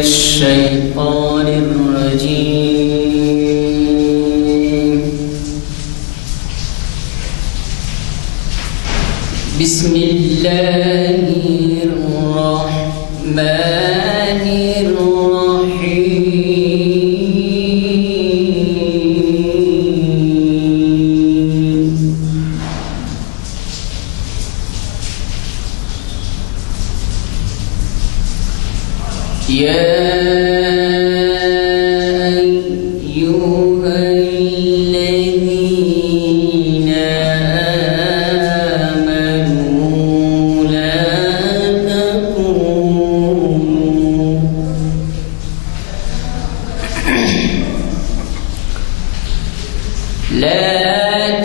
الشيطان الرجيم. بسم الله الرحمن الرحيم. يا أيها الذين آمنوا لا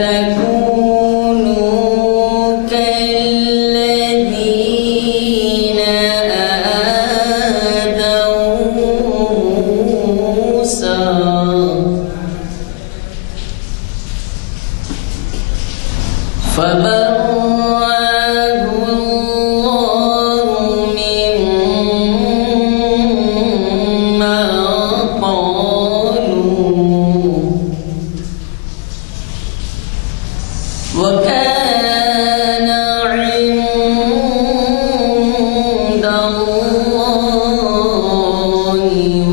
تكونوا كالذين آذوا موسى فبرأه الله مما قالوا وكان عند الله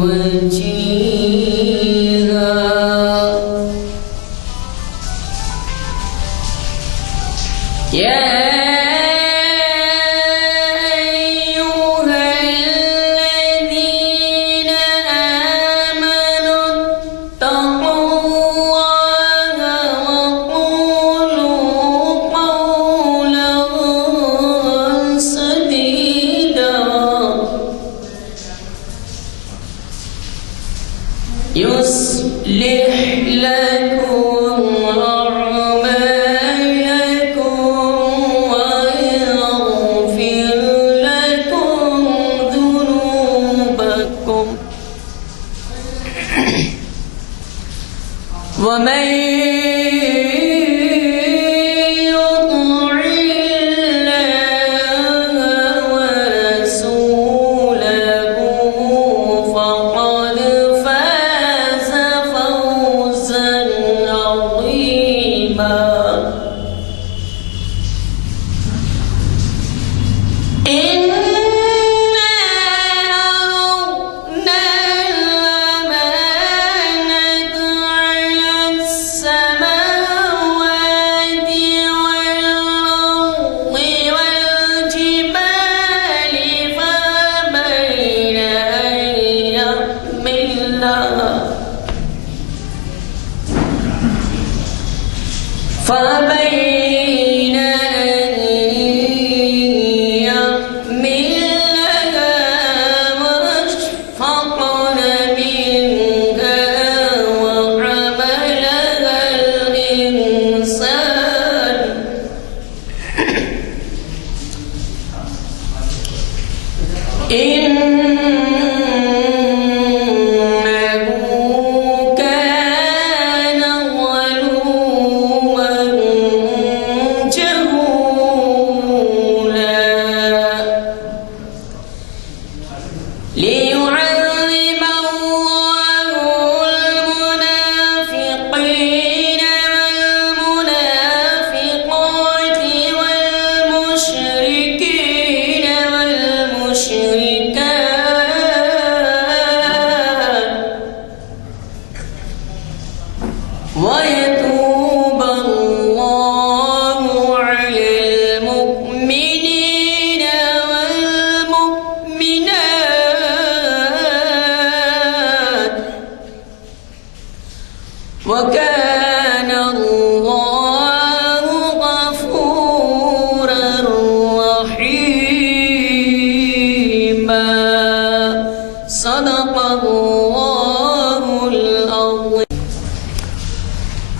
وجيها. يا أيها الذين آمنوا اتقوا الله وقولوا قولا سديدا يصلح لكم أعمالكم ويغفر لكم ذنوبكم ومن يطع الله ورسوله فقد فاز فوزا عظيما. إنا عرضنا الأمانة على السماوات والأرض والجبال فأبين أن يحملنها وأشفقن منها وحملها الإنسان إنه كان ظلوما جهولا. ليعذب الله المنافقين والمنافقات والمشركين والمشركات ويتوب الله على المؤمنين والمؤمنات وكان الله غفورا رحيما. صدق الله العظيم.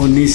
19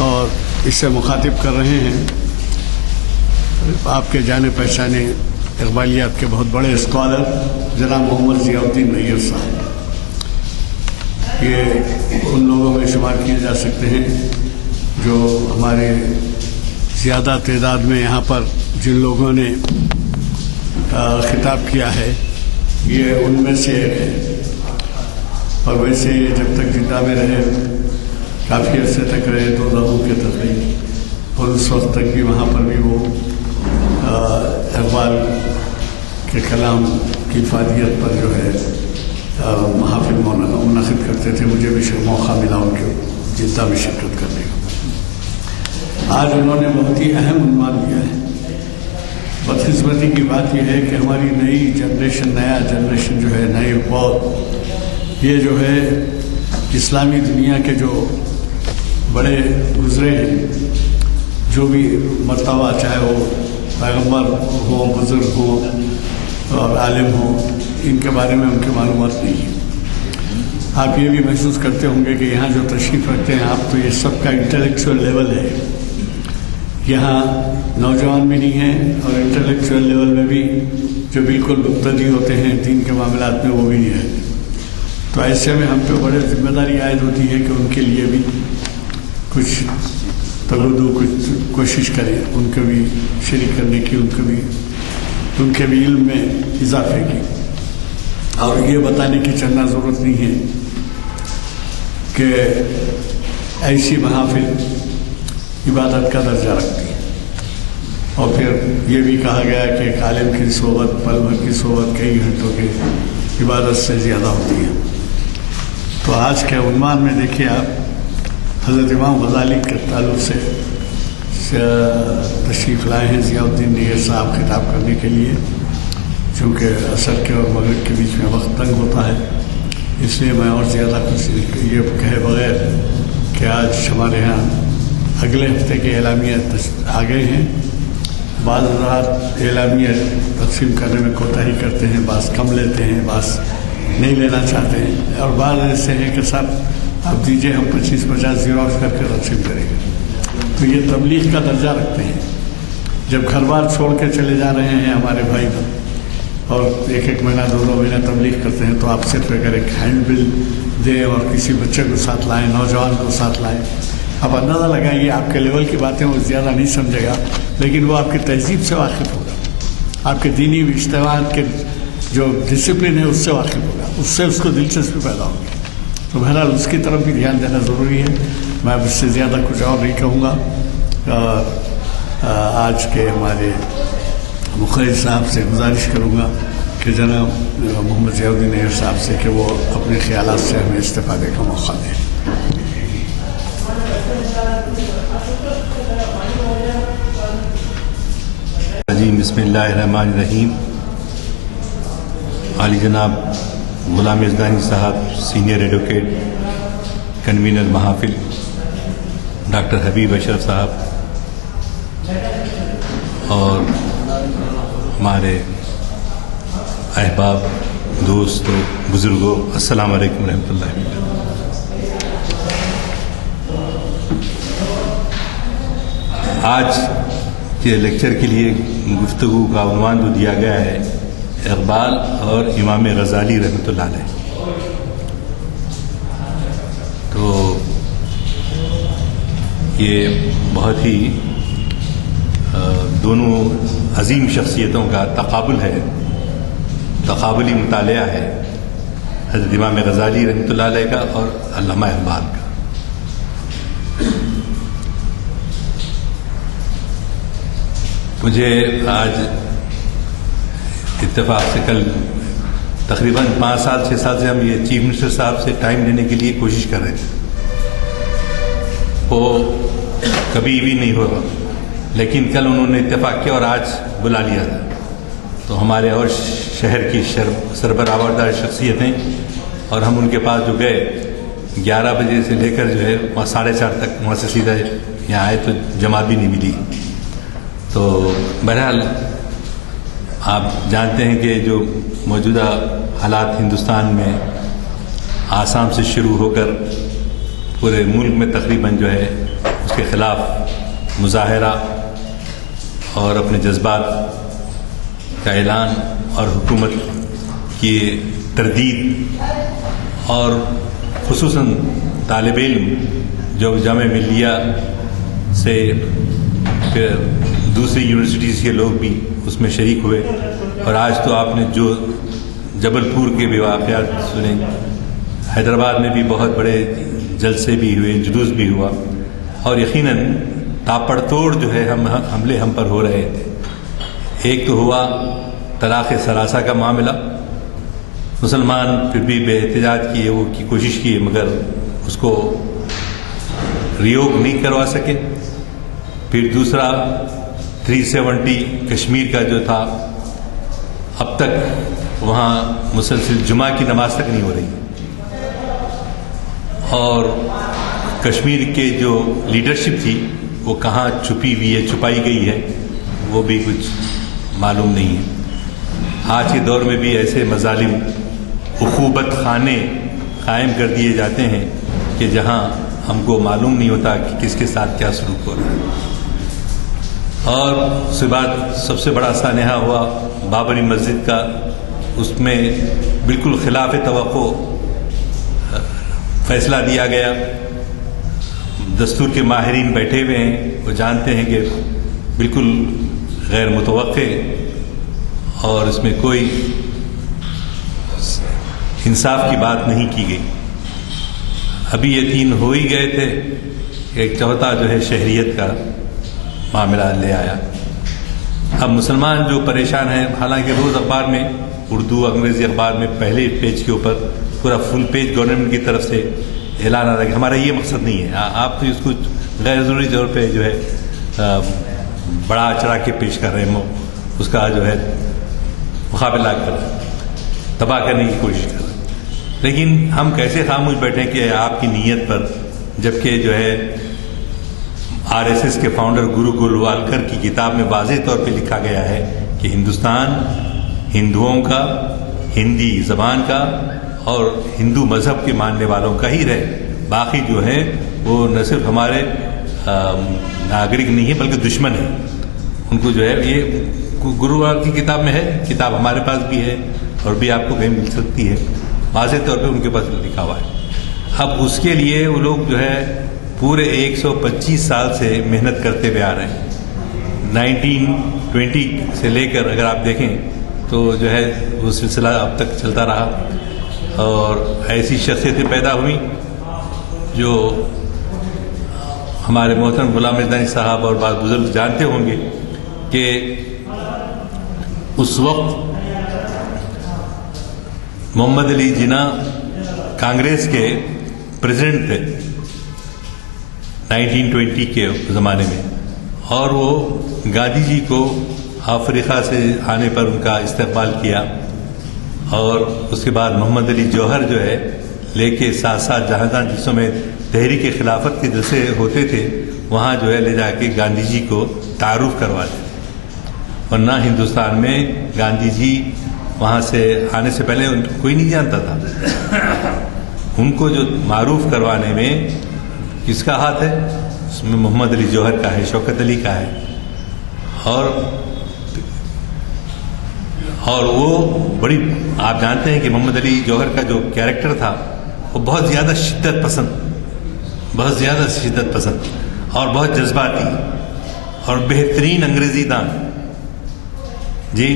اور اس سے مخاطب کر رہے ہیں آپ کے جانے پہچانے اقبالیات کے بہت بڑے اسکالر جناب محمد ضیاء الدین نیّر صاحب. یہ ان لوگوں میں شمار کیے جا سکتے ہیں جو ہمارے زیادہ تعداد میں یہاں پر جن لوگوں نے خطاب کیا ہے یہ ان میں سے ایک ہے. اور ویسے جب تک زندہ میں رہے کافی عرصے تک رہے 2 دہوں کے تقریب، اور اس وقت تک بھی وہاں پر بھی وہ اقبال کے کلام کی افادیت پر جو ہے محافل منعقد کرتے تھے. مجھے بھی موقع ملا ان کے جدہ میں شرکت کرنے کا. آج انہوں نے بہت ہی اہم عنوان دیا ہے. بدقسمتی کی بات یہ ہے کہ ہماری نئی جنریشن، نیا جنریشن جو ہے، نئی قوم، یہ جو ہے اسلامی دنیا کے جو بڑے گزرے ہیں، جو بھی مرتبہ چاہے وہ پیغمبر ہوں، بزرگ ہوں اور عالم ہوں، ان کے بارے میں ان کی معلومات نہیں ہے. آپ یہ بھی محسوس کرتے ہوں گے کہ یہاں جو تشریف رکھتے ہیں آپ، تو یہ سب کا انٹلیکچوئل لیول ہے. یہاں نوجوان بھی نہیں ہیں اور انٹلیکچوئل لیول میں بھی جو بالکل مبتدی ہوتے ہیں دین کے معاملات میں وہ بھی نہیں رہتے. تو ایسے میں ہم پہ بڑے ذمہ داری عائد ہوتی ہے کہ ان کے لیے بھی کچھ تگودو، کچھ کوشش کریں ان کو بھی شریک کرنے کی، ان کے بھی علم میں اضافے کی. اور یہ بتانے کی چندہ ضرورت نہیں ہے کہ ایسی محافل عبادت کا درجہ رکھتی ہے. اور پھر یہ بھی کہا گیا کہ ایک عالم کی صحبت، پل بھر کی صحبت کئی گھنٹوں کی عبادت سے زیادہ ہوتی ہے. تو آج کے عنوان میں دیکھیے آپ، حضرت امام غزالی کے تعلق سے تشریف لائے ہیں ضیاء الدین نیّر صاحب خطاب کرنے کے لیے. چونکہ عصر کے اور مغرب کے بیچ میں وقت تنگ ہوتا ہے، اس لیے میں اور زیادہ کچھ یہ کہے بغیر کہ آج ہمارے ہاں اگلے ہفتے کے اعلامیہ آ گئے ہیں. بعض حضرات اعلامیہ تقسیم کرنے میں کوتاہی کرتے ہیں، بعض کم لیتے ہیں، بعض نہیں لینا چاہتے ہیں، اور بعض ایسے ہیں کہ سر آپ دیجئے، ہم 25-50 زیروکس کر کے تقسیم کریں گے. تو یہ تبلیغ کا درجہ رکھتے ہیں. جب گھر بار چھوڑ کے چلے جا رہے ہیں ہمارے بھائی اور 1-1 مہینہ 2-2 مہینہ تبلیغ کرتے ہیں، تو آپ صرف اگر ایک ہینڈ بل دیں اور کسی بچے کو ساتھ لائیں، نوجوان کو ساتھ لائیں. آپ اندازہ لگائیے، آپ کے لیول کی باتیں وہ زیادہ نہیں سمجھے گا، لیکن وہ آپ کی تہذیب سے واقف ہوگا، آپ کے دینی اجتماعات کے جو ڈسپلن ہے اس سے واقف ہوگا، اس سے اس کو دلچسپی پیدا ہوگی. تو بہرحال اس کی طرف بھی دھیان دینا ضروری ہے. میں اب اس سے زیادہ کچھ اور نہیں کہوں گا. آج کے ہمارے مخرج صاحب سے گزارش کروں گا کہ جناب محمد ضیاء الدین نیّر صاحب سے کہ وہ اپنے خیالات سے ہمیں استفادے کا موقع دیں. بسم اللہ الرحمن الرحیم. عالی جناب غلام یزدانی صاحب، سینئر ایڈوکیٹ، کنوینر محافل، ڈاکٹر حبیب اشرف صاحب، اور ہمارے احباب، دوستوں، بزرگوں، السلام علیکم ورحمۃ اللہ وبرکاتہ. آج کے لیکچر کے لیے گفتگو کا عنوان جو دیا گیا ہے، اقبال اور امام غزالی رحمۃ اللہ علیہ. تو یہ بہت ہی دونوں عظیم شخصیتوں کا تقابل ہے، تقابلی مطالعہ ہے، حضرت امام غزالی رحمۃ اللہ علیہ کا اور علامہ اقبال کا. مجھے آج اتفاق سے کل تقریباً 5 سال 6 سال سے ہم یہ چیف منسٹر صاحب سے ٹائم لینے کے لیے کوشش کر رہے تھے، وہ کبھی بھی نہیں ہوا، لیکن کل انہوں نے اتفاق کیا اور آج بلا لیا تھا. تو ہمارے اور شہر کی سربراہدار شخصیتیں، اور ہم ان کے پاس جو گئے 11 بجے سے لے کر جو ہے 4:30 تک، وہاں سے سیدھا یہاں آئے تو جماعت بھی نہیں ملی. تو بہرحال آپ جانتے ہیں کہ جو موجودہ حالات ہندوستان میں آسام سے شروع ہو کر پورے ملک میں تقریباً جو ہے اس کے خلاف مظاہرہ اور اپنے جذبات کا اعلان اور حکومت کی تردید اور خصوصاً طالب علم جو جامعہ ملیہ سے پھر دوسری یونیورسٹیز کے لوگ بھی اس میں شریک ہوئے. اور آج تو آپ نے جو جبل پور کے بھی واقعات سنے, حیدرآباد میں بھی بہت بڑے جلسے بھی ہوئے, جلوس بھی ہوا, اور یقیناً تاپڑ توڑ جو ہے حملے ہم پر ہو رہے تھے. ایک تو ہوا طلاق ثلاثہ کا معاملہ, مسلمان پھر بھی بے احتجاج کیے, وہ کی کوشش کی مگر اس کو ریوگ نہیں کروا سکے. پھر دوسرا 370 کشمیر کا جو تھا, اب تک وہاں مسلسل جمعہ کی نماز تک نہیں ہو رہی, اور کشمیر کے جو لیڈرشپ تھی وہ کہاں چھپی ہوئی ہے, چھپائی گئی ہے, وہ بھی کچھ معلوم نہیں ہے. آج کے دور میں بھی ایسے مظالم اخوبت خانے قائم کر دیے جاتے ہیں کہ جہاں ہم کو معلوم نہیں ہوتا کہ کس کے ساتھ کیا سلوک ہو رہا ہے. اور اس کے بعد سب سے بڑا سانحہ ہوا بابری مسجد کا. اس میں بالکل خلاف توقع فیصلہ دیا گیا. دستور کے ماہرین بیٹھے ہوئے ہیں, وہ جانتے ہیں کہ بالکل غیر متوقع اور اس میں کوئی انصاف کی بات نہیں کی گئی. ابھی یہ 3 ہو ہی گئے تھے, ایک چوتھا جو ہے شہریت کا معاملہ لے آیا. اب مسلمان جو پریشان ہیں, حالانکہ روز اخبار میں, اردو انگریزی اخبار میں پہلے پیج کے اوپر پورا فل پیج گورنمنٹ کی طرف سے اعلان آ رہا ہے کہ ہمارا یہ مقصد نہیں ہے. آپ تو اس کو غیر ضروری طور پہ جو ہے بڑا چڑھا کے پیش کر رہے ہیں, اس کا جو ہے مقابلہ کر رہے ہیں, تباہ کرنے کی کوشش کر رہے ہیں. لیکن ہم کیسے خاموش بیٹھیں کہ آپ کی نیت پر, جبکہ جو ہے RSS کے فاؤنڈر گرو گولوالکر کی کتاب میں واضح طور پہ لکھا گیا ہے کہ ہندوستان ہندوؤں کا, ہندی زبان کا اور ہندو مذہب کے ماننے والوں کا ہی رہے. باقی جو ہیں وہ نہ صرف ہمارے ناگرک نہیں ہیں بلکہ دشمن ہیں. ان کو جو ہے یہ گرووال کی کتاب میں ہے, کتاب ہمارے پاس بھی ہے اور بھی آپ کو کہیں مل سکتی ہے, واضح طور پہ ان کے پاس لکھا ہوا ہے. اب اس کے لیے وہ لوگ جو ہے پورے 125 سال سے محنت کرتے ہوئے آ رہے ہیں. 1920 سے لے کر اگر آپ دیکھیں تو جو ہے وہ سلسلہ اب تک چلتا رہا, اور ایسی شخصیتیں پیدا ہوئیں جو ہمارے محترم غلام مردانی صاحب اور بعض بزرگ جانتے ہوں گے کہ اس وقت محمد علی جناح کانگریس کے پریزیڈنٹ تھے 1920 کے زمانے میں, اور وہ گاندھی جی کو افریقہ سے آنے پر ان کا استقبال کیا, اور اس کے بعد محمد علی جوہر جو ہے لے کے ساتھ ساتھ جہاں جہاں جسوں میں تحریک خلافت کے جلسے ہوتے تھے وہاں جو ہے لے جا کے گاندھی جی کو تعارف کرواتے تھے. ورنہ ہندوستان میں گاندھی جی وہاں سے آنے سے پہلے ان کو کوئی نہیں جانتا تھا. ان کو جو معروف کروانے میں کس کا ہاتھ ہے, اس میں محمد علی جوہر کا ہے, شوکت علی کا ہے, اور وہ بڑی, آپ جانتے ہیں کہ محمد علی جوہر کا جو کیریکٹر تھا وہ بہت زیادہ شدت پسند اور بہت جذباتی اور بہترین انگریزی دان جی.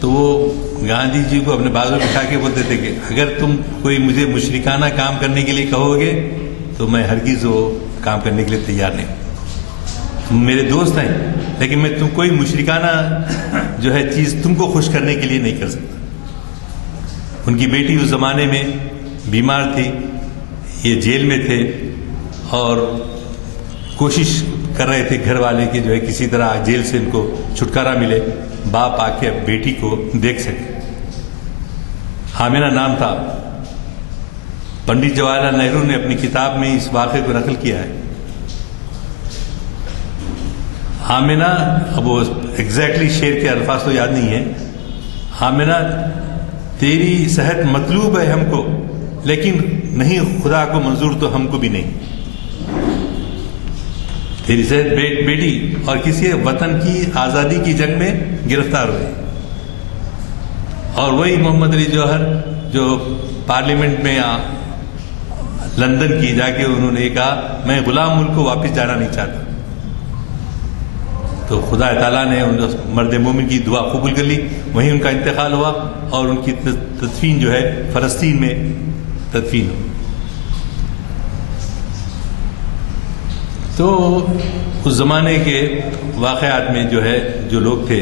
تو وہ گاندھی جی کو اپنے بازو بٹھا کے بولتے تھے کہ اگر تم کوئی مجھے مشرکانہ کام کرنے کے لیے کہو گے تو میں ہرگز وہ کام کرنے کے لیے تیار نہیں. تم میرے دوست ہیں لیکن میں تم کوئی مشرکانہ جو ہے چیز تم کو خوش کرنے کے لیے نہیں کر سکتا. ان کی بیٹی اس زمانے میں بیمار تھی, یہ جیل میں تھے, اور کوشش کر رہے تھے گھر والے کہ جو ہے کسی طرح جیل سے ان کو چھٹکارا ملے, باپ آ کے بیٹی کو دیکھ سکے. حامنہ نام تھا. پنڈت جواہر لال نہرو نے اپنی کتاب میں اس واقعے کو نقل کیا ہے. حامنہ, اب وہ ایگزیکٹلی شعر کے الفاظ تو یاد نہیں ہیں, حامنہ تیری صحت مطلوب ہے ہم کو لیکن نہیں خدا کو منظور تو ہم کو بھی نہیں. تیری صحت بیٹی اور کسی وطن کی آزادی کی جنگ میں گرفتار ہوئے. اور وہی محمد علی جوہر جو پارلیمنٹ میں لندن کی جا کے انہوں نے کہا میں غلام ملک کو واپس جانا نہیں چاہتا. تو خدا تعالیٰ نے مرد مومن کی دعا قبول کر لی. وہیں ان کا انتقال ہوا اور ان کی تدفین جو ہے فلسطین میں تدفین ہو. تو اس زمانے کے واقعات میں جو ہے جو لوگ تھے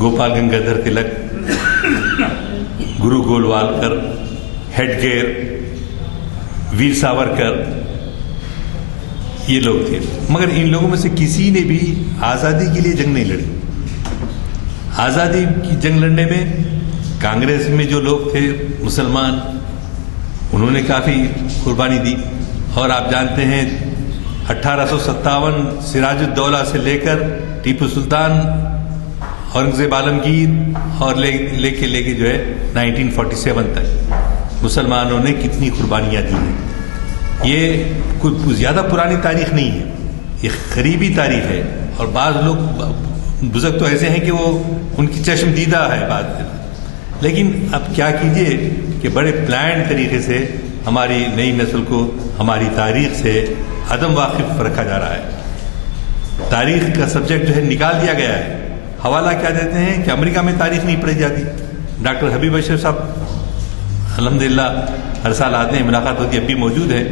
گوپال گنگادھر تلک، گرو گولوالکر، ہیڈگیر، ویر ساورکر، یہ لوگ تھے. مگر ان لوگوں میں سے کسی نے بھی آزادی کے لیے جنگ نہیں لڑی. آزادی کی جنگ لڑنے میں کانگریس میں جو لوگ تھے مسلمان انہوں نے کافی قربانی دی. اور آپ جانتے ہیں 1857 سراج الدولہ سے لے کر ٹیپو سلطان، اورنگزیب عالمگیر اور لے کے جو ہے 1947 تک مسلمانوں نے کتنی قربانیاں دی ہیں. یہ کوئی زیادہ پرانی تاریخ نہیں ہے، یہ قریبی تاریخ ہے. اور بعض لوگ بزرگ تو ایسے ہیں کہ وہ ان کی چشم دیدہ ہے بات. لیکن اب کیا کیجئے کہ بڑے پلان طریقے سے ہماری نئی نسل کو ہماری تاریخ سے عدم واقف رکھا جا رہا ہے. تاریخ کا سبجیکٹ جو ہے نکال دیا گیا ہے. حوالہ کیا دیتے ہیں کہ امریکہ میں تاریخ نہیں پڑھی جاتی. ڈاکٹر حبیب اشرف صاحب الحمدللہ ہر سال آتے ہیں، ملاقات ہوتی ہے، اب بھی موجود ہے.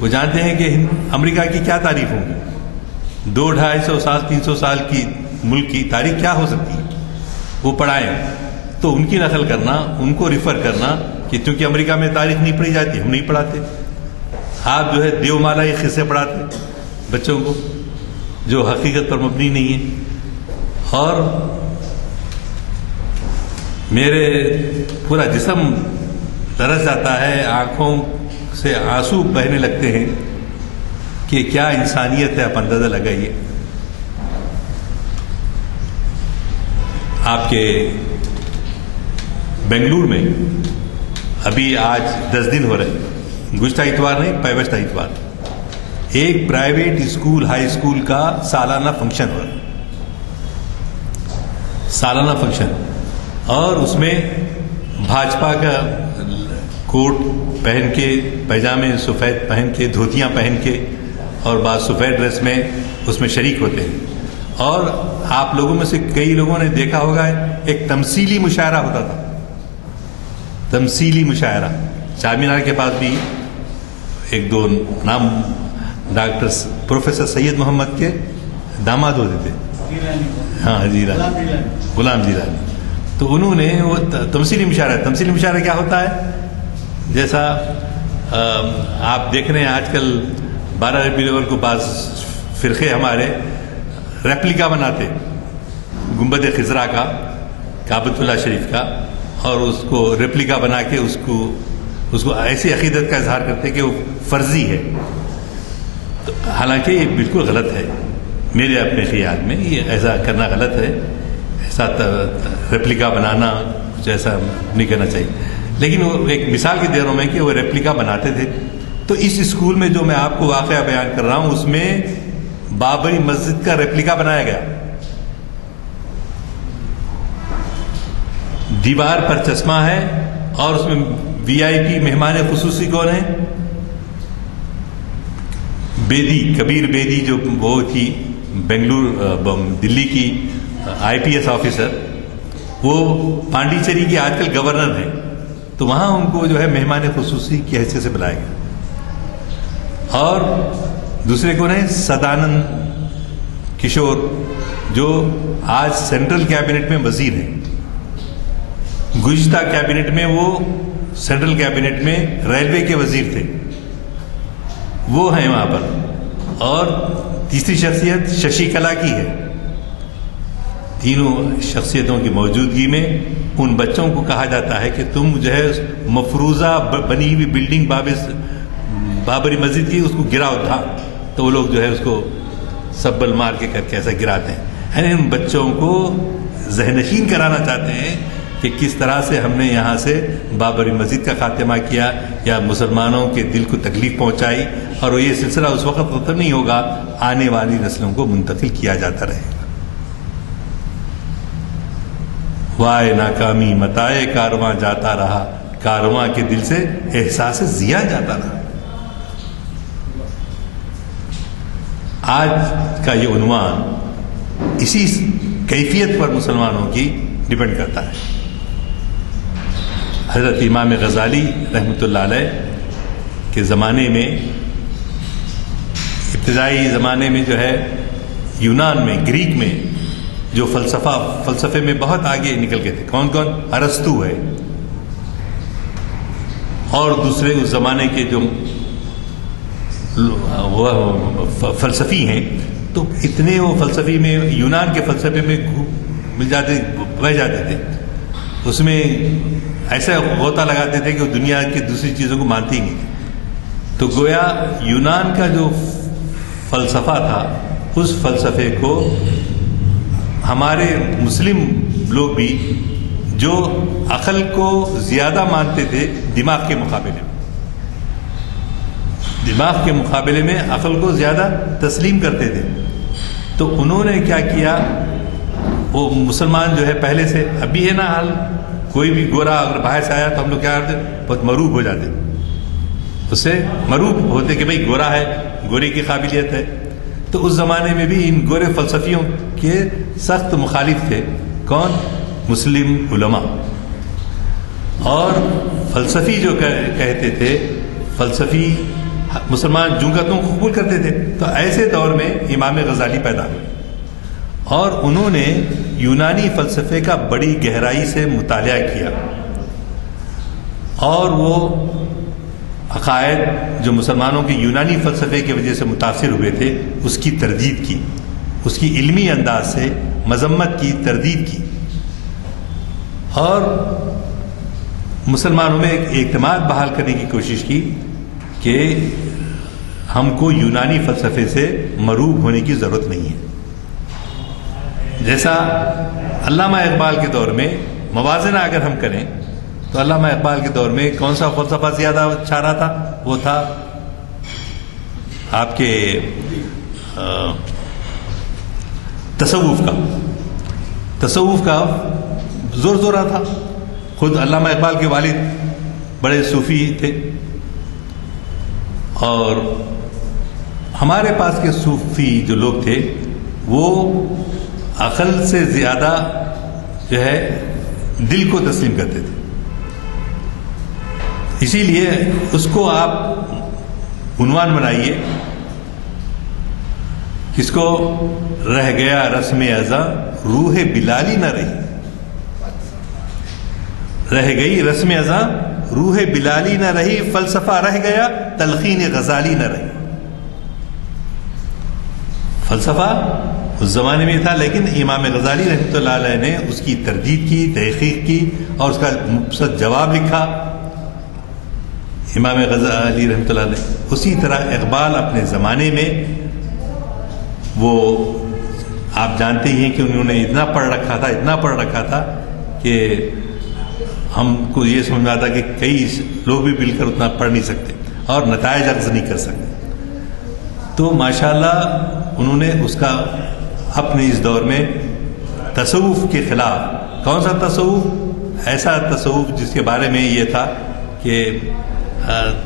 وہ جانتے ہیں کہ امریکہ کی کیا تاریخ ہوگی. 200-250 سال 300 سال کی ملک کی تاریخ کیا ہو سکتی ہے. وہ پڑھائیں تو ان کی نقل کرنا، ان کو ریفر کرنا کہ چونکہ امریکہ میں تاریخ نہیں پڑھی جاتی ہم نہیں پڑھاتے. آپ جو ہے دیو مالا یہ قصے پڑھاتے بچوں کو جو حقیقت پر مبنی نہیں ہے. اور میرے پورا جسم ترس جاتا ہے، آنکھوں سے آنسو بہنے لگتے ہیں کہ کیا انسانیت ہے. آپ اندازہ لگائیے. آپ کے بنگلور میں ابھی آج 10 دن ہو رہے، گزشتہ اتوار نہیں پیوستہ اتوار، ایک پرائیویٹ اسکول ہائی اسکول کا سالانہ فنکشن ہو رہا، سالانہ فنکشن. اور اس میں بھاجپا کا کوٹ پہن کے، پیجامے سفید پہن کے، دھوتیاں پہن کے اور بعض سفید ڈریس میں اس میں شریک ہوتے ہیں. اور آپ لوگوں میں سے کئی لوگوں نے دیکھا ہوگا ایک تمثیلی مشاعرہ ہوتا تھا. تمثیلی مشاعرہ چار مینار کے پاس بھی ایک دو نام ڈاکٹر پروفیسر سید محمد کے داماد ہوتے تھے، ہاں جیلانی، غلام جیلانی. تو انہوں نے وہ تمثیلی مشاعرہ کیا ہوتا ہے؟ جیسا آپ دیکھ رہے ہیں آج کل 12 ربیع الاول کو بعض فرقے ہمارے ریپلیکا بناتے گنبد خضرا کا، کعبۃ اللہ شریف کا، اور اس کو ریپلیکا بنا کے اس کو ایسی عقیدت کا اظہار کرتے کہ وہ فرضی ہے. تو حالانکہ یہ بالکل غلط ہے میرے اپنے خیال میں. یہ ایسا کرنا غلط ہے، ایسا ریپلیکا بنانا کچھ ایسا نہیں کرنا چاہیے. لیکن وہ ایک مثال کے دے رہا ہوں میں کہ وہ ریپلیکا بناتے تھے. تو اس اسکول میں جو میں آپ کو واقعہ بیان کر رہا ہوں اس میں بابری مسجد کا ریپلیکا بنایا گیا. دیوار پر چشمہ ہے اور اس میں وی آئی پی مہمان خصوصی کون ہیں؟ بیدی، کبیر بیدی، جو وہ تھی بنگلور دلی کی آئی پی ایس آفیسر، وہ پانڈیچری کی آج کل گورنر ہیں. تو وہاں ان کو جو ہے مہمان خصوصی کی حیثیت سے بلایا گیا. اور دوسرے کون ہیں؟ سدانند کشور، جو آج سینٹرل کیبنٹ میں وزیر ہیں. گزشتہ کیبنٹ میں وہ سینٹرل کیبنٹ میں ریلوے کے وزیر تھے، وہ ہیں وہاں پر. اور تیسری شخصیت ششی کلا کی ہے. تینوں شخصیتوں کی موجودگی میں ان بچوں کو کہا جاتا ہے کہ تم جو ہے مفروضہ بنی ہوئی بلڈنگ بابری مسجد کی اس کو گراؤ تھا. تو وہ لوگ جو ہے اس کو سبل مار کے کر کے ایسا گراتے ہیں. یعنی ان بچوں کو ذہن نشین کرانا چاہتے ہیں کہ کس طرح سے ہم نے یہاں سے بابری مسجد کا خاتمہ کیا یا مسلمانوں کے دل کو تکلیف پہنچائی، اور یہ سلسلہ اس وقت ختم نہیں ہوگا، آنے والی نسلوں کو منتقل کیا جاتا رہے گا۔ وائے ناکامی متائے کارواں جاتا رہا، کارواں کے دل سے احساس ضیاء جاتا رہا۔ آج کا یہ عنوان اسی کیفیت پر مسلمانوں کی ڈپینڈ کرتا ہے۔ حضرت امام غزالی رحمۃ اللہ علیہ کے زمانے میں، ابتدائی زمانے میں جو ہے یونان میں، گریک میں جو فلسفے میں بہت آگے نکل گئے تھے، کون کون؟ ارسطو ہے، اور دوسرے اس زمانے کے جو فلسفی ہیں، تو اتنے وہ فلسفی میں، یونان کے فلسفے میں مل جاتے، بہ جاتے تھے، اس میں ایسا غوطہ لگاتے تھے کہ وہ دنیا کی دوسری چیزوں کو مانتے ہی نہیں تھے۔ تو گویا یونان کا جو فلسفہ تھا، اس فلسفے کو ہمارے مسلم لوگ بھی جو عقل کو زیادہ مانتے تھے دماغ کے مقابلے میں، دماغ کے مقابلے میں عقل کو زیادہ تسلیم کرتے تھے، تو انہوں نے کیا کیا، وہ مسلمان جو ہے پہلے سے ابھی ہے نا حال، کوئی بھی گورا اگر باہر سے آیا تو ہم لوگ کیا کرتے، بہت مروب ہو جاتے، اس سے مروب ہوتے کہ بھئی گورا ہے، گورے کی قابلیت ہے۔ تو اس زمانے میں بھی ان گورے فلسفیوں کے سخت مخالف تھے، کون؟ مسلم علماء، اور فلسفی جو کہتے تھے، فلسفی مسلمان جنگتوں کو قبول کرتے تھے۔ تو ایسے دور میں امام غزالی پیدا ہوئے، اور انہوں نے یونانی فلسفے کا بڑی گہرائی سے مطالعہ کیا، اور وہ عقائد جو مسلمانوں کے یونانی فلسفے کی وجہ سے متاثر ہوئے تھے، اس کی تردید کی، اس کی علمی انداز سے مذمت کی، تردید کی، اور مسلمانوں میں ایک اعتماد بحال کرنے کی کوشش کی کہ ہم کو یونانی فلسفے سے مروب ہونے کی ضرورت نہیں ہے۔ جیسا علامہ اقبال کے دور میں موازنہ اگر ہم کریں تو علامہ اقبال کے دور میں کون سا فلسفہ زیادہ چھا رہا تھا؟ وہ تھا آپ کے تصوف کا زور زورا تھا۔ خود علامہ اقبال کے والد بڑے صوفی تھے، اور ہمارے پاس کے صوفی جو لوگ تھے وہ عقل سے زیادہ جو ہے دل کو تسلیم کرتے تھے، اسی لیے اس کو آپ عنوان بنائیے، کس کو؟ رہ گیا رسم ازاں روح بلالی نہ رہی، رہ گئی رسم ازاں روح بلالی نہ رہی، فلسفہ رہ گیا تلقین غزالی نہ رہی۔ فلسفہ اس زمانے میں تھا، لیکن امام غزالی رحمۃ اللہ علیہ نے اس کی تردید کی، تحقیق کی، اور اس کا مفصل جواب لکھا امام غزالی رحمۃ اللہ علیہ۔ اسی طرح اقبال اپنے زمانے میں، وہ آپ جانتے ہی ہیں کہ انہوں نے اتنا پڑھ رکھا تھا کہ ہم کو یہ سمجھ میں آتا کہ کئی لوگ بھی مل کر اتنا پڑھ نہیں سکتے اور نتائج اخذ نہیں کر سکتے۔ تو ماشاءاللہ انہوں نے اس کا اپنے اس دور میں تصوف کے خلاف، کون سا تصوف؟ ایسا تصوف جس کے بارے میں یہ تھا کہ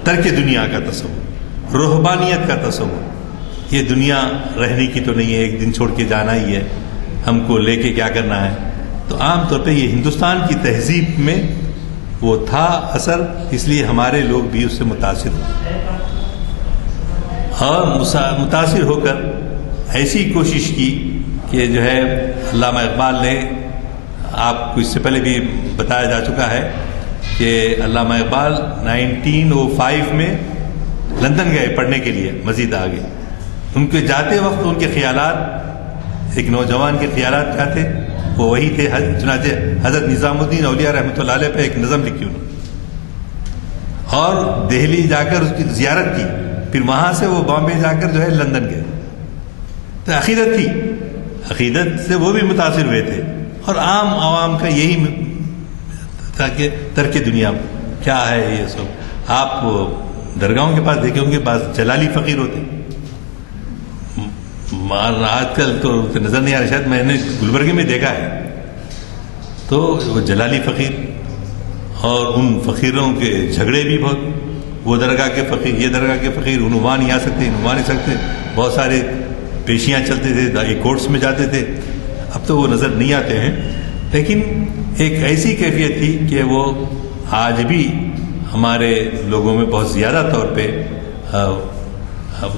ترک دنیا کا تصوف، روحانیت کا تصوف، یہ دنیا رہنے کی تو نہیں ہے، ایک دن چھوڑ کے جانا ہی ہے، ہم کو لے کے کیا کرنا ہے۔ تو عام طور پہ یہ ہندوستان کی تہذیب میں وہ تھا اثر، اس لیے ہمارے لوگ بھی اس سے متاثر ہوئے، اور متاثر ہو کر ایسی کوشش کی کہ جو ہے علامہ اقبال نے، آپ کو اس سے پہلے بھی بتایا جا چکا ہے کہ علامہ اقبال 1905 میں لندن گئے پڑھنے کے لیے، مزید آگے۔ ان کے جاتے وقت ان کے خیالات، ایک نوجوان کے خیالات کیا تھے؟ وہ وہی تھے، چنانچہ حضرت نظام الدین اولیاء رحمۃ اللہ علیہ پہ ایک نظم لکھی انہوں نے، اور دہلی جا کر اس کی زیارت کی، پھر وہاں سے وہ بامبے جا کر جو ہے لندن گئے۔ تو عقیدت تھی، عقیدت سے وہ بھی متاثر ہوئے تھے، اور عام عوام کا یہی تاکہ ترک دنیا کیا ہے یہ سب. آپ درگاہوں کے پاس دیکھے ہوں گے بعض جلالی فقیر ہوتے. آج کل تو نظر نہیں آ رہا, شاید میں نے گلبرگے میں دیکھا ہے. تو وہ جلالی فقیر اور ان فقیروں کے جھگڑے بھی بہت. وہ درگاہ کے فقیر, یہ درگاہ کے فقیر, ان وہاں نہیں آ سکتے, وہاں نہیں سکتے. بہت سارے پیشیاں چلتے تھے, کورٹس میں جاتے تھے. اب تو وہ نظر نہیں آتے ہیں. لیکن ایک ایسی کیفیت تھی کہ وہ آج بھی ہمارے لوگوں میں بہت زیادہ طور پہ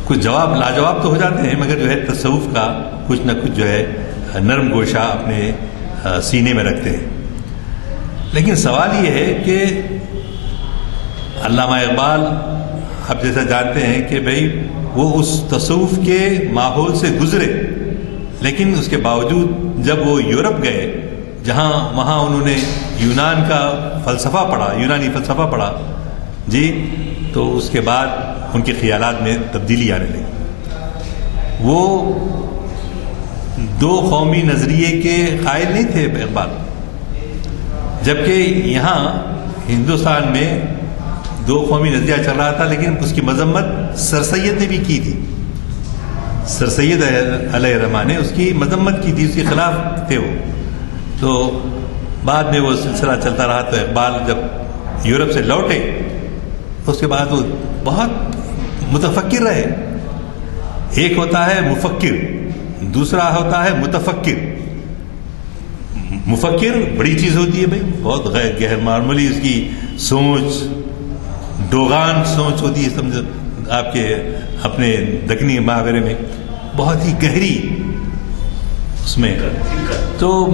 کچھ جواب لاجواب تو ہو جاتے ہیں, مگر جو ہے تصوف کا کچھ نہ کچھ جو ہے نرم گوشہ اپنے سینے میں رکھتے ہیں. لیکن سوال یہ ہے کہ علامہ اقبال آپ جیسا جانتے ہیں کہ بھئی وہ اس تصوف کے ماحول سے گزرے, لیکن اس کے باوجود جب وہ یورپ گئے, جہاں وہاں انہوں نے یونان کا فلسفہ پڑھا, یونانی فلسفہ پڑھا جی, تو اس کے بعد ان کے خیالات میں تبدیلی آنے لگی. وہ دو قومی نظریے کے قائل نہیں تھے اقبال, جبکہ یہاں ہندوستان میں دو قومی نظریہ چل رہا تھا, لیکن اس کی مذمت سر سید نے بھی کی تھی. سر سید علیہ الرحمٰن نے اس کی مذمت کی تھی, اس کے خلاف تھے وہ. تو بعد میں وہ سلسلہ چلتا رہا. تو اقبال جب یورپ سے لوٹے تو اس کے بعد وہ بہت متفکر رہے. ایک ہوتا ہے مفکر, دوسرا ہوتا ہے متفکر. مفکر بڑی چیز ہوتی ہے بھائی, بہت غیر معمولی اس کی سوچ, ڈوغان سوچ ہوتی ہے, سمجھو آپ کے اپنے دکنی محاورے میں بہت ہی گہری اس میں. تو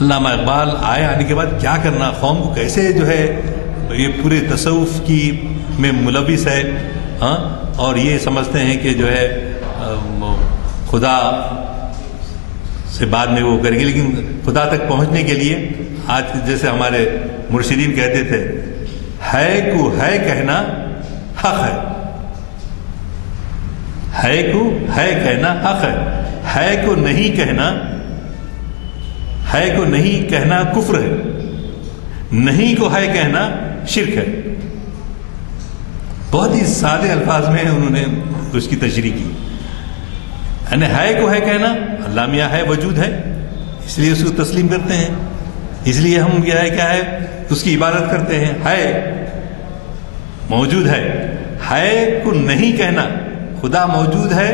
علامہ اقبال آنے کے بعد کیا کرنا, قوم کو کیسے جو ہے یہ پورے تصوف کی میں ملوث ہے, ہاں, اور یہ سمجھتے ہیں کہ جو ہے خدا سے بعد میں وہ کریں گے. لیکن خدا تک پہنچنے کے لیے آج جیسے ہمارے مرشدین کہتے تھے, ہے کو ہے کہنا حق ہے, ہے کو ہے کہنا حق ہے کو نہیں کہنا, ہے کو نہیں کہنا کفر ہے, نہیں کو ہے کہنا شرک ہے. بہت ہی سادے الفاظ میں انہوں نے اس کی تشریح کی. یعنی ہے کو ہے کہنا, اللہ میاں ہے, وجود ہے, اس لیے اس کو تسلیم کرتے ہیں, اس لیے ہم کیا ہے اس کی عبادت کرتے ہیں. ہے موجود ہے کو نہیں کہنا, خدا موجود ہے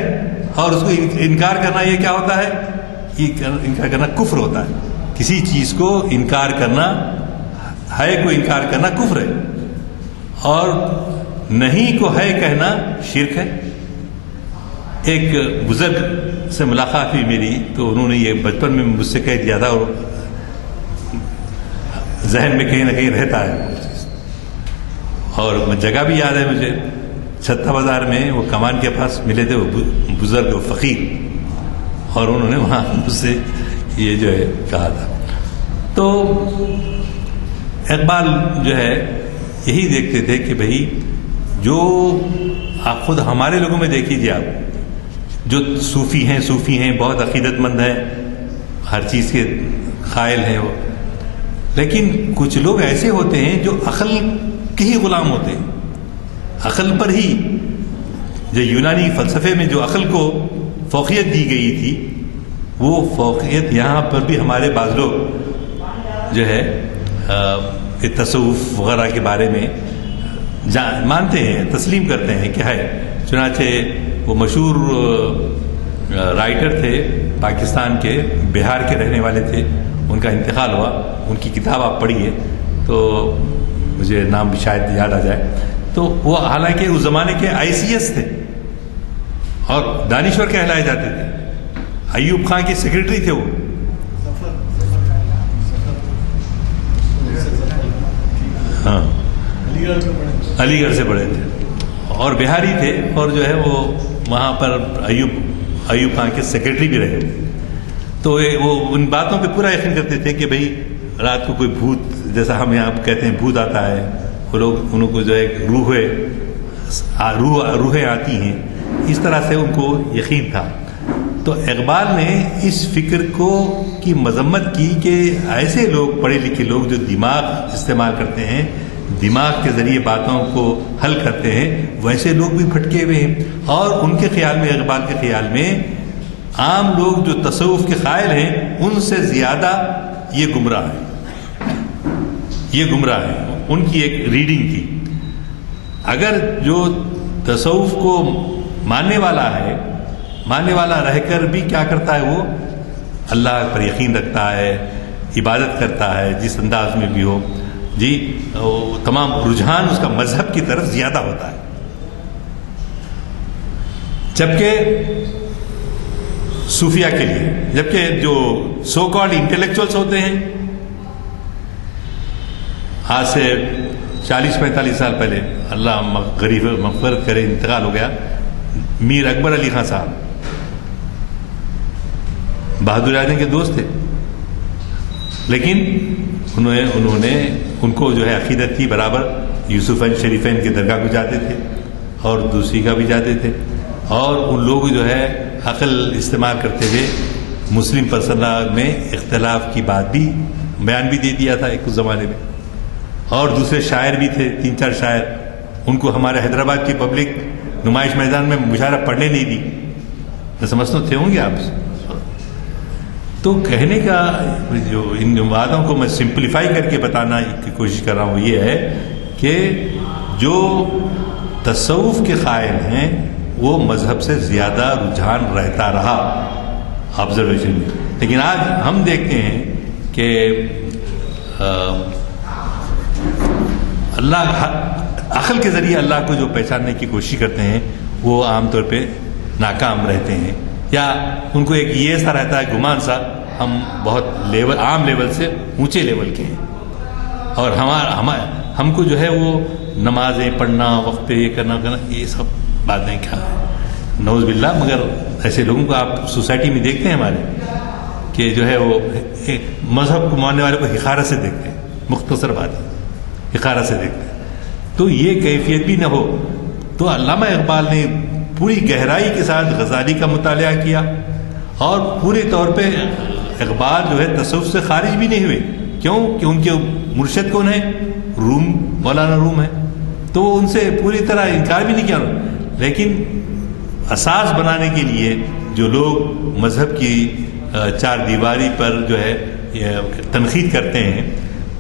اور اس کو انکار کرنا, یہ کیا ہوتا ہے, یہ انکار کرنا کفر ہوتا ہے. کسی چیز کو انکار کرنا, ہے کو انکار کرنا کفر ہے, اور نہیں کو ہے کہنا شرک ہے. ایک بزرگ سے ملاقات ہوئی میری, تو انہوں نے یہ بچپن میں مجھ سے کہہ دیا تھا, اور ذہن میں کہیں نہ کہیں رہتا ہے, اور جگہ بھی یاد ہے مجھے. چھتا بازار میں وہ کمان کے پاس ملے تھے وہ بزرگ فقیر, اور انہوں نے وہاں مجھ سے یہ جو ہے کہا تھا. تو اقبال جو ہے یہی دیکھتے تھے کہ بھئی جو آپ خود ہمارے لوگوں میں دیکھیے, آپ جو صوفی ہیں بہت عقیدت مند ہیں, ہر چیز کے قائل ہیں وہ, لیکن کچھ لوگ ایسے ہوتے ہیں جو عقل کے ہی غلام ہوتے ہیں. عقل پر ہی, جو یونانی فلسفے میں جو عقل کو فوقیت دی گئی تھی, وہ فوقیت یہاں پر بھی ہمارے بعض لوگ جو ہے تصوف وغیرہ کے بارے میں مانتے ہیں, تسلیم کرتے ہیں کہ ہے. چنانچہ وہ مشہور رائٹر تھے پاکستان کے, بہار کے رہنے والے تھے, ان کا انتقال ہوا. ان کی کتاب آپ پڑھیے تو مجھے نام بھی شاید یاد آ جائے. تو وہ حالانکہ اس زمانے کے ICS تھے اور دانشور کہلائے جاتے تھے. ایوب خان کے سیکرٹری تھے وہ. ہاں, علی گڑھ سے پڑھے تھے اور بہاری تھے, اور جو ہے وہ وہاں پر ایوب خان کے سیکرٹری بھی رہے. تو وہ ان باتوں پہ پورا یقین کرتے تھے کہ بھئی رات کو کوئی بھوت, جیسا ہم یہاں کہتے ہیں بھوت آتا ہے, وہ لوگ ان کو جو ہے روحیں آتی ہیں, اس طرح سے ان کو یقین تھا. تو اقبال نے اس فکر کو کی مذمت کی کہ ایسے لوگ پڑھے لکھے لوگ جو دماغ استعمال کرتے ہیں، دماغ کے ذریعے باتوں کو حل کرتے ہیں، ویسے لوگ بھی بھٹکے ہوئے ہیں. اور ان کے خیال میں، اقبال کے خیال میں، عام لوگ جو تصوف کے قائل ہیں ان سے زیادہ یہ گمراہ ہیں. یہ گمراہ ہیں. ان کی ایک ریڈنگ تھی. اگر جو تصوف کو ماننے والا ہے، ماننے والا رہ کر بھی کیا کرتا ہے، وہ اللہ پر یقین رکھتا ہے، عبادت کرتا ہے جس انداز میں بھی ہو، جی تمام رجحان اس کا مذہب کی طرف زیادہ ہوتا ہے. جبکہ صوفیہ کے لیے، جبکہ جو سو کالڈ انٹلیکچوئلس ہوتے ہیں، آج سے 40-45 سال پہلے، اللہ غریب مغفرت کرے، انتقال ہو گیا، میر اکبر علی خان صاحب بہادر اعظم کے دوست تھے، لیکن انہوں نے ان کو جو ہے عقیدت تھی برابر یوسفین شریفین کی درگاہ کو جاتے تھے اور دوسری کا بھی جاتے تھے، اور ان لوگ جو ہے عقل استعمال کرتے ہوئے مسلم پرسنل میں اختلاف کی بات بھی بیان بھی دے دیا تھا ایک اس زمانے میں. اور دوسرے شاعر بھی تھے، 3-4 شاعر، ان کو ہمارے حیدرآباد کی پبلک نمائش میدان میں مشاعرہ پڑھنے نہیں دی. میں سمجھتا ہوں تھے ہوں گے آپ. تو کہنے کا جو ان باتوں کو میں سمپلیفائی کر کے بتانا کی کوشش کر رہا ہوں یہ ہے کہ جو تصوف کے قائل ہیں وہ مذہب سے زیادہ رجحان رہتا رہا آبزرویشن میں. لیکن آج ہم دیکھتے ہیں کہ اللہ عقل کے ذریعے اللہ کو جو پہچاننے کی کوشش کرتے ہیں وہ عام طور پہ ناکام رہتے ہیں، یا ان کو ایک یہ ایسا رہتا ہے گمان سا، ہم بہت لیول، عام لیول سے اونچے لیول کے ہیں، اور ہم کو جو ہے وہ نمازیں پڑھنا، وقت پہ یہ کرنا یہ سب باتیں کیا ہے، نعوذ باللہ. مگر ایسے لوگوں کو آپ سوسائٹی میں دیکھتے ہیں ہمارے کہ جو ہے وہ مذہب کو ماننے والے کو حقارت سے دیکھتے ہیں. مختصر بات ہے، حقارت سے دیکھتے ہیں. تو یہ کیفیت بھی نہ ہو تو علامہ اقبال نے پوری گہرائی کے ساتھ غزالی کا مطالعہ کیا، اور پورے طور پہ اقبال جو ہے تصوف سے خارج بھی نہیں ہوئے. کیوں کہ ان کے مرشد کون ہے؟ روم، مولانا روم ہے. تو وہ ان سے پوری طرح انکار بھی نہیں کیا. لیکن اساس بنانے کے لیے جو لوگ مذہب کی چار دیواری پر جو ہے تنقید کرتے ہیں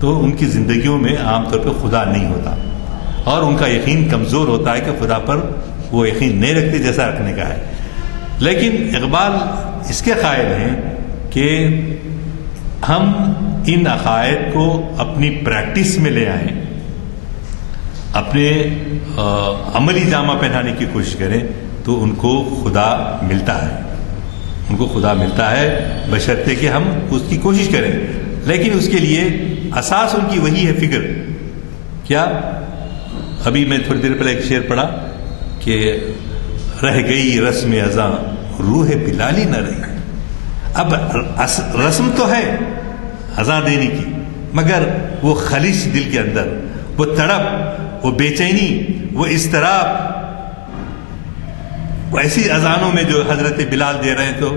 تو ان کی زندگیوں میں عام طور پہ خدا نہیں ہوتا، اور ان کا یقین کمزور ہوتا ہے کہ خدا پر وہ یقین نہیں رکھتے جیسا رکھنے کا ہے. لیکن اقبال اس کے قائل ہیں کہ ہم ان عقائد کو اپنی پریکٹس میں لے آئیں، اپنے عملی جامہ پہنانے کی کوشش کریں تو ان کو خدا ملتا ہے. ان کو خدا ملتا ہے بشرطے کہ ہم اس کی کوشش کریں. لیکن اس کے لیے اساس ان کی وہی ہے فکر. کیا؟ ابھی میں تھوڑی دیر پہلے ایک شعر پڑھا کہ رہ گئی رسم ازاں روح بلالی نہ رہی. اب رسم تو ہے ازاں دینے کی، مگر وہ خلش دل کے اندر، وہ تڑپ، وہ بے چینی، وہ اضطراب، وہ ایسی اذانوں میں جو حضرت بلال دے رہے ہیں. تو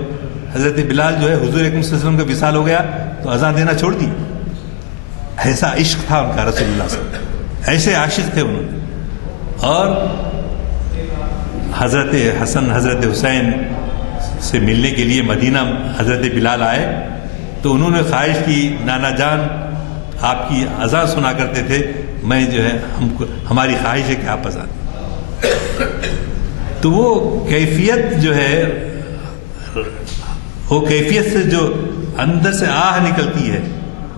حضرت بلال جو ہے حضور اکرم صلی اللہ علیہ وسلم کا وصال ہو گیا تو اذان دینا چھوڑ دی. ایسا عشق تھا ان کا رسول اللہ صلی اللہ علیہ وسلم، ایسے عاشق تھے انہوں نے. اور حضرت حسن حضرت حسین سے ملنے کے لیے مدینہ حضرت بلال آئے تو انہوں نے خواہش کی، نانا جان آپ کی اذان سنا کرتے تھے، میں جو ہے ہماری خواہش ہے کہ آپ اذان. تو وہ کیفیت جو ہے، وہ کیفیت سے جو اندر سے آہ نکلتی ہے،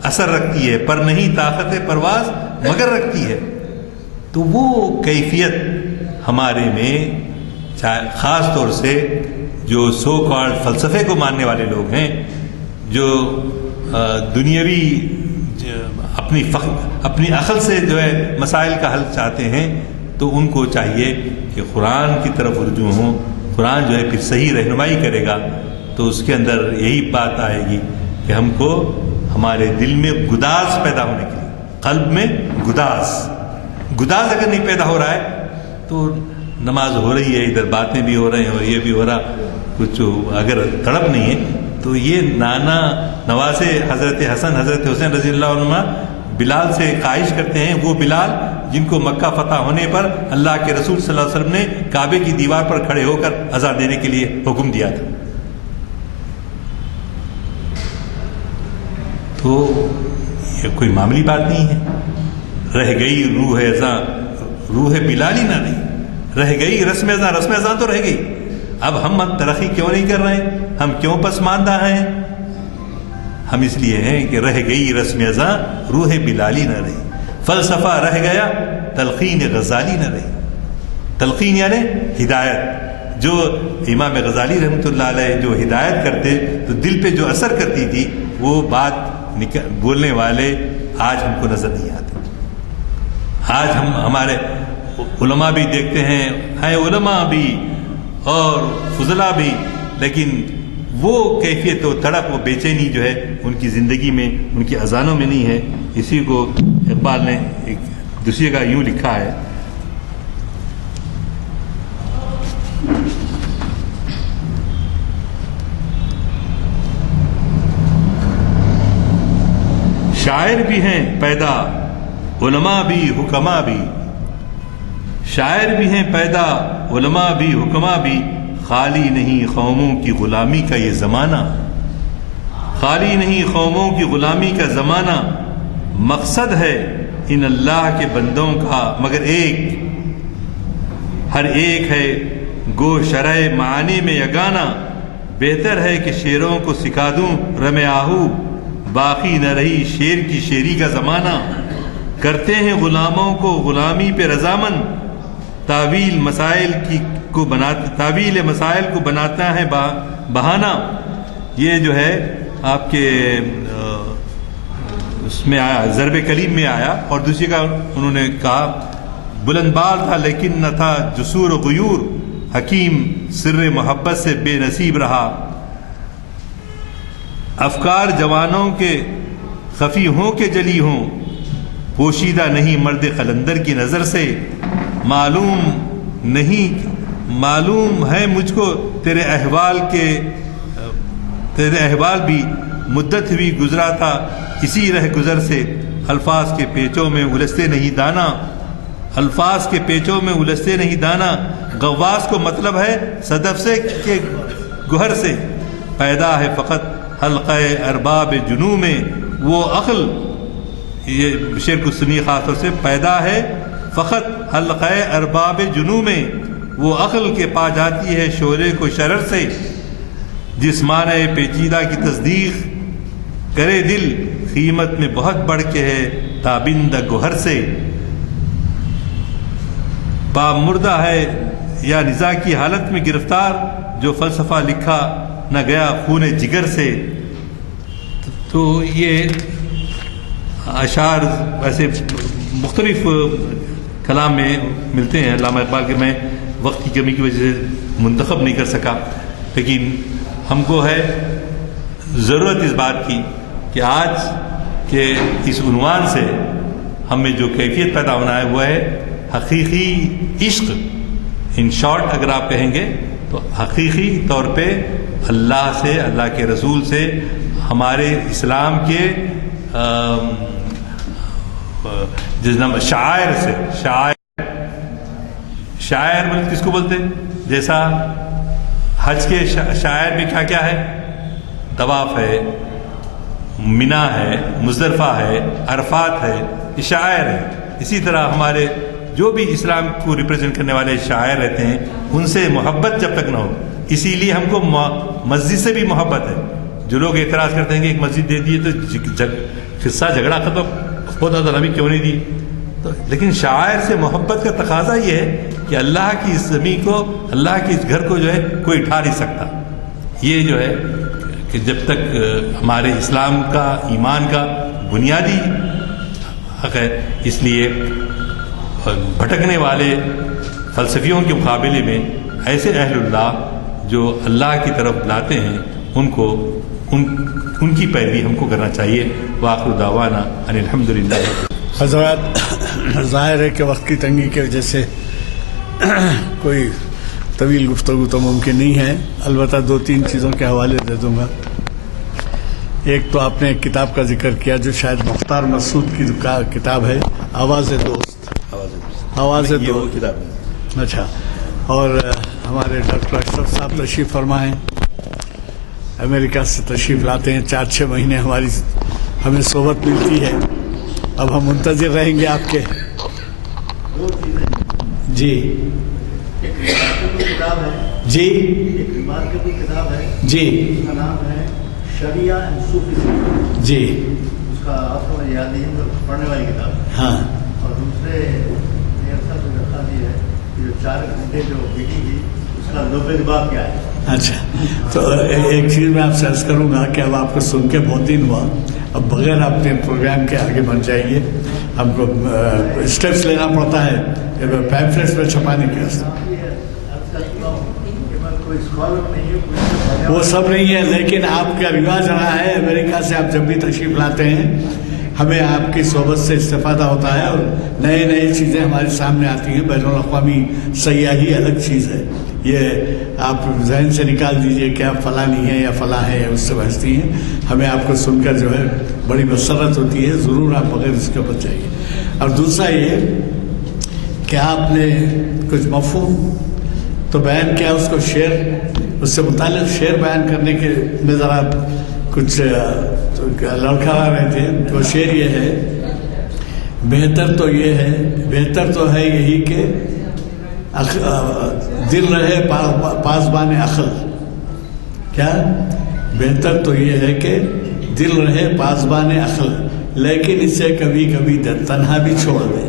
اثر رکھتی ہے، پر نہیں طاقت پرواز مگر رکھتی ہے. تو وہ کیفیت ہمارے میں خاص طور سے جو سو کالڈ فلسفے کو ماننے والے لوگ ہیں، جو دنیاوی اپنی عقل سے جو ہے مسائل کا حل چاہتے ہیں، تو ان کو چاہیے کہ قرآن کی طرف رجوع ہوں. قرآن جو ہے پھر صحیح رہنمائی کرے گا تو اس کے اندر یہی بات آئے گی کہ ہم کو ہمارے دل میں گداز پیدا ہونے کے لیے، قلب میں گداز اگر نہیں پیدا ہو رہا ہے تو نماز ہو رہی ہے، ادھر باتیں بھی ہو رہی ہیں اور یہ بھی ہو رہا، کچھ اگر تڑپ نہیں ہے تو یہ نانا نواز حضرت حسن حضرت حسین رضی اللہ عنہ بلال سے خواہش کرتے ہیں، وہ بلال جن کو مکہ فتح ہونے پر اللہ کے رسول صلی اللہ علیہ وسلم نے کعبے کی دیوار پر کھڑے ہو کر اذان دینے کے لیے حکم دیا تھا. تو یہ کوئی معمولی بات نہیں ہے. رہ گئی روح اذاں، روح بلال ہی نہ رہی، رہ گئی رسم اذاں، رسم اذاں تو رہ گئی. اب ہم ترقی کیوں نہیں کر رہے ہیں؟ ہم کیوں پسماندہ ہیں؟ ہم اس لیے ہیں کہ رہ گئی رسم اذاں، روح بلالی نہ رہی. فلسفہ رہ گیا، تلقین غزالی نہ رہی. تلقین یعنی ہدایت. جو امام غزالی رحمۃ اللہ علیہ جو ہدایت کرتے تو دل پہ جو اثر کرتی تھی، وہ بات بولنے والے آج ہم کو نظر نہیں آتے. آج ہم ہمارے علماء بھی دیکھتے ہیں علماء بھی اور فضلاء بھی، لیکن وہ کیفیت و تڑپ و بے چینی جو ہے ان کی زندگی میں، ان کی اذانوں میں نہیں ہے. اسی کو اقبال نے ایک دوسرے کا یوں لکھا ہے، شاعر بھی ہیں پیدا علماء بھی حکماء بھی، شاعر بھی ہیں پیدا علماء بھی حکماء بھی، خالی نہیں قوموں کی غلامی کا یہ زمانہ، خالی نہیں قوموں کی غلامی کا زمانہ. مقصد ہے ان اللہ کے بندوں کا مگر ایک، ہر ایک ہے گو شرع معانی میں یگانہ. بہتر ہے کہ شیروں کو سکھا دوں رم آہو، باقی نہ رہی شیر کی شیری کا زمانہ. کرتے ہیں غلاموں کو غلامی پہ رضامند، تعویل مسائل کو بناتا ہے بہانہ. یہ جو ہے آپ کے اس میں آیا، ضرب کلیم میں آیا. اور دوسری کا انہوں نے کہا بلند بال تھا لیکن نہ تھا جسور و غیور، حکیم سر محبت سے بے نصیب رہا. افکار جوانوں کے خفی ہوں کہ جلی ہوں، پوشیدہ نہیں مرد قلندر کی نظر سے. معلوم ہے مجھ کو تیرے احوال بھی، مدت ہوئی گزرا تھا اسی رہ گزر سے. الفاظ کے پیچوں میں الجھتے نہیں دانا، الفاظ کے پیچوں میں الجھتے نہیں دانا. غواص کو مطلب ہے صدف سے کہ گوہر سے. پیدا ہے فقط حلقہ ارباب جنوں میں وہ عقل، یہ شعر کو سنی خاص طور سے. پیدا ہے فقط حلقہ ارباب جنوں میں وہ عقل کے پا جاتی ہے شعلے کو شرر سے. جس معنی پیچیدہ کی تصدیق کرے دل، قیمت میں بہت بڑھ کے ہے تابندہ گوہر سے. پا مردہ ہے یا نزاع کی حالت میں گرفتار، جو فلسفہ لکھا نہ گیا خون جگر سے. تو یہ اشعار ایسے مختلف کلام میں ملتے ہیں علامہ اقبال کے. میں وقت کی کمی کی وجہ سے منتخب نہیں کر سکا، لیکن ہم کو ہے ضرورت اس بات کی کہ آج کے اس عنوان سے ہم میں جو کیفیت پیدا ہونا ہے وہ ہے حقیقی عشق. ان شارٹ اگر آپ کہیں گے تو حقیقی طور پہ اللہ سے، اللہ کے رسول سے، ہمارے اسلام کے جس نام شاعر سے. شاعر مطلب کس کو بولتے ہیں؟ جیسا حج کے شاعر میں کیا کیا ہے؟ طواف ہے، منا ہے، مزدلفہ ہے، عرفات ہے، یہ شاعر ہے. اسی طرح ہمارے جو بھی اسلام کو ریپرزینٹ کرنے والے شاعر رہتے ہیں، ان سے محبت جب تک نہ ہو. اسی لیے ہم کو مسجد سے بھی محبت ہے. جو لوگ اعتراض کرتے ہیں کہ ایک مسجد دے دیے تو قصہ جھگڑا ختم، خدا تعالیٰ بھی کیوں نہیں دی. تو لیکن شاعر سے محبت کا تقاضا یہ ہے کہ اللہ کی اس زمین کو، اللہ کے اس گھر کو جو ہے کوئی اٹھا نہیں سکتا. یہ جو ہے کہ جب تک ہمارے اسلام کا، ایمان کا بنیادی حق ہے. اس لیے بھٹکنے والے فلسفیوں کے مقابلے میں ایسے اہل اللہ جو اللہ کی طرف بلاتے ہیں، ان کی پیروی ہم کو کرنا چاہیے. وآخر دعوانا ان الحمدللہ. حضرات، ظاہر ہے کہ وقت کی تنگی کی وجہ سے کوئی طویل گفتگو تو ممکن نہیں ہے. البتہ 2-3 چیزوں کے حوالے دے دوں گا. ایک تو آپ نے ایک کتاب کا ذکر کیا جو شاید مختار مسعود کی کتاب ہے، آواز دوست. آواز یہ وہ دوست. کتاب ہے. اچھا. اور ہمارے ڈاکٹر اشرف صاحب تشریف فرمائیں، امریکہ سے تشریف لاتے ہیں. 4-6 مہینے ہمیں صحبت ملتی ہے. اب ہم منتظر رہیں گے آپ کے. جی کتاب ہے، جی ایک ریمارکیبل کتاب ہے، جی اس کا نام ہے شریعہ اینڈ صوفیزم. جی. اس کا آپ کو یاد نہیں ہے، پڑھنے والی کتاب ہے. ہاں. اور دوسرے میرے ساتھ جو رکھا بھی ہے، یہ 4 گھنٹے جو بیٹی تھی اس کا لب لباب کیا ہے. اچھا. تو ایک چیز میں آپ سے عرض کروں گا کہ اب آپ کو سن کے بہت دن ہوا، اب بغیر اپنے پروگرام کے آگے بڑھ جائیے. ہم کو اسٹیپس لینا پڑتا ہے پیمفلیٹس میں چھپانے کے واسطے. کوئی اسکالر نہیں ہے، کوئی وہ سب نہیں ہے، لیکن آپ کا رواج رہا ہے امریکہ سے آپ جب بھی تشریف لاتے ہیں ہمیں آپ کی صحبت سے استفادہ ہوتا ہے اور نئی چیزیں ہمارے سامنے آتی ہیں. بین الاقوامی سیاحی الگ چیز ہے، یہ آپ ذہن سے نکال دیجئے کہ آپ فلاں نہیں ہیں یا فلاں ہیں، اس سے بحثتی ہیں. ہمیں آپ کو سن کر جو ہے بڑی مسرت ہوتی ہے. ضرور آپ بغیر اس کے اوپر جائیے. اور دوسرا یہ کہ آپ نے کچھ مفہوم تو بیان کیا، اس کو شعر، اس سے متعلق شعر بیان کرنے کے میں ذرا کچھ لڑکھڑا رہے تھے. تو شعر یہ ہے، بہتر تو ہے یہی کہ دل رہے پاسبان عقل. کیا؟ بہتر تو یہ ہے کہ دل رہے پاسبان عقل، لیکن اسے کبھی کبھی تنہا بھی چھوڑ دے.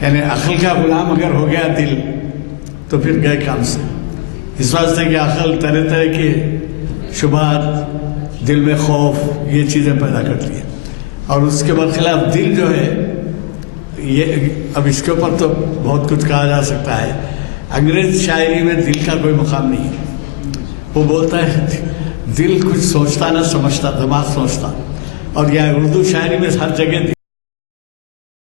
یعنی عقل کا غلام اگر ہو گیا دل تو پھر گئے کام سے. اس واسطے کہ عقل طرح طرح کے شبہات، دل میں خوف، یہ چیزیں پیدا کرتی ہیں. اور اس کے برخلاف دل جو ہے، یہ اب اس کے اوپر تو بہت کچھ کہا جا سکتا ہے. انگریز شاعری میں دل کا کوئی مقام نہیں ہے. وہ بولتا ہے دل کچھ سوچتا نہ سمجھتا، دماغ سوچتا. اور یہاں اردو شاعری میں ہر جگہ